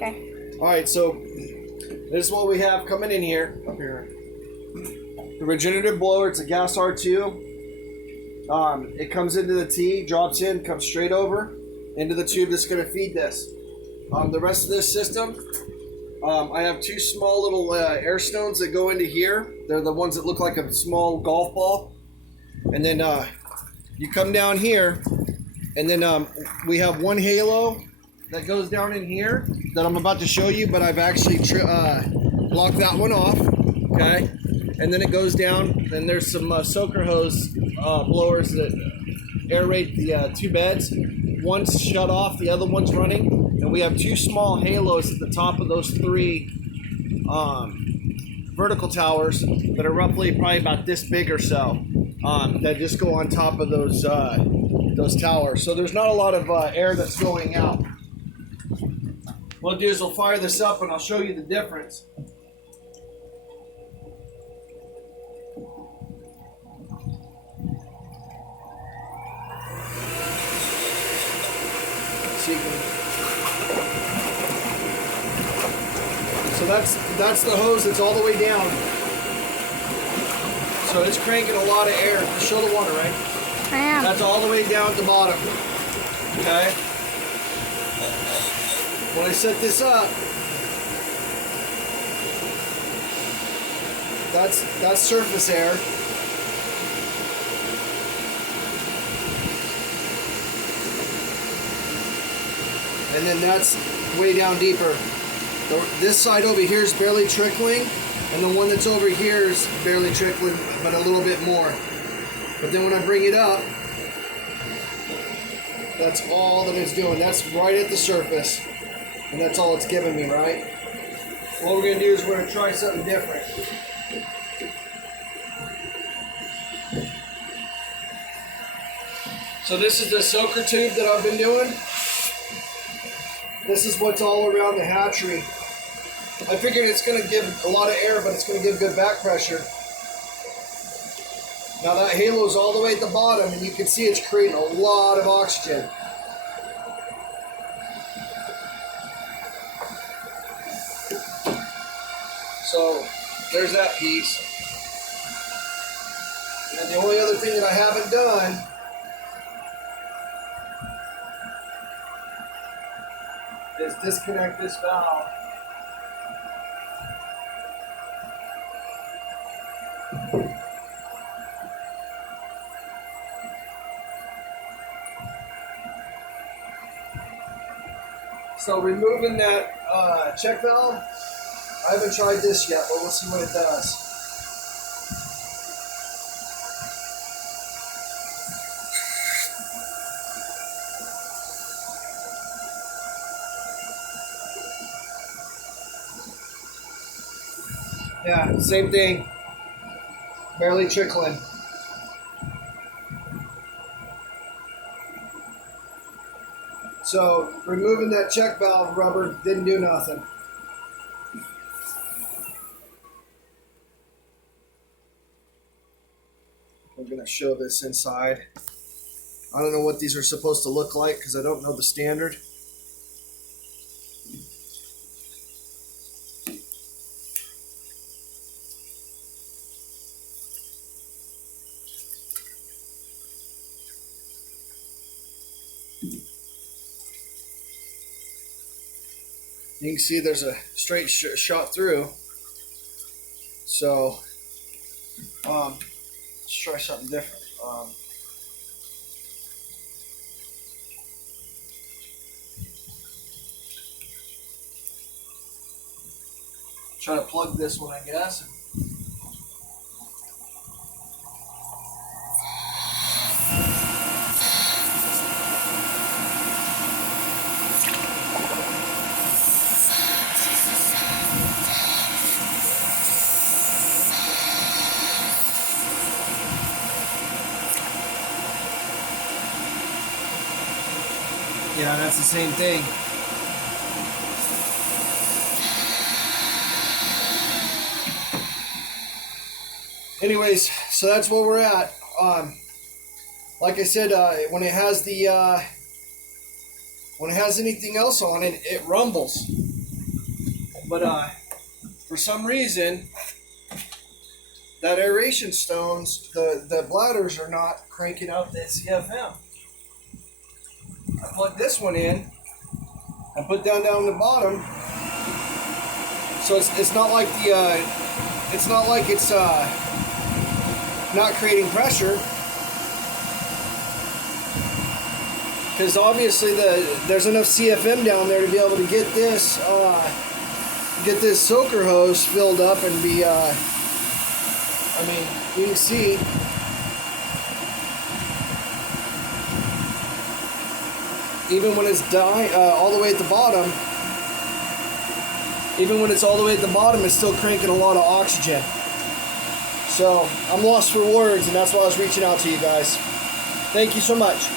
Okay. All right, so this is what we have coming in here. Up here. The regenerative blower, it's a gas R2. It comes into the T, drops in, comes straight over into the tube that's going to feed this. The rest of this system, I have two small little air stones that go into here. They're the ones that look like a small golf ball. And then you come down here, and then we have one halo that goes down in here that I'm about to show you, but I've actually blocked that one off, okay? And then it goes down, and there's some soaker hose blowers that aerate the two beds. One's shut off, the other one's running, and we have two small halos at the top of those three vertical towers that are roughly probably about this big or so, that just go on top of those towers. So there's not a lot of air that's going out. What I'll do is I'll fire this up and I'll show you the difference. So that's the hose that's all the way down. So it's cranking a lot of air. Just show the water, right? I am. That's all the way down at the bottom. Okay? When I set this up, that's surface air. And then that's way down deeper. This side over here is barely trickling, and the one that's over here is barely trickling, but a little bit more. But then when I bring it up, that's all that it's doing. That's right at the surface, and that's all it's giving me, right? What we're gonna do is we're gonna try something different. So this is the soaker tube that I've been doing. This is what's all around the hatchery. I figured it's going to give a lot of air, but it's going to give good back pressure. Now that halo's all the way at the bottom, and you can see it's creating a lot of oxygen. So there's that piece. And the only other thing that I haven't done is disconnect this valve. So removing that check valve, I haven't tried this yet, but we'll see what it does. Yeah, same thing. Barely trickling. So removing that check valve rubber didn't do nothing. We're going to show this inside. I don't know what these are supposed to look like because I don't know the standard. You can see there's a straight shot through. So let's try something different. Try to plug this one, I guess. Yeah, that's the same thing. Anyways, so that's where we're at. Like I said, when it has the when it has anything else on it, it rumbles. But for some reason, that aeration stones, the bladders are not cranking out the CFM. I plug this one in. I put down the bottom. So it's not like it's not creating pressure. Because obviously there's enough CFM down there to be able to get this soaker hose filled up and be. I mean, you can see. Even when it's all the way at the bottom. Even when it's all the way at the bottom, it's still cranking a lot of oxygen. So I'm lost for words, and that's why I was reaching out to you guys. Thank you so much.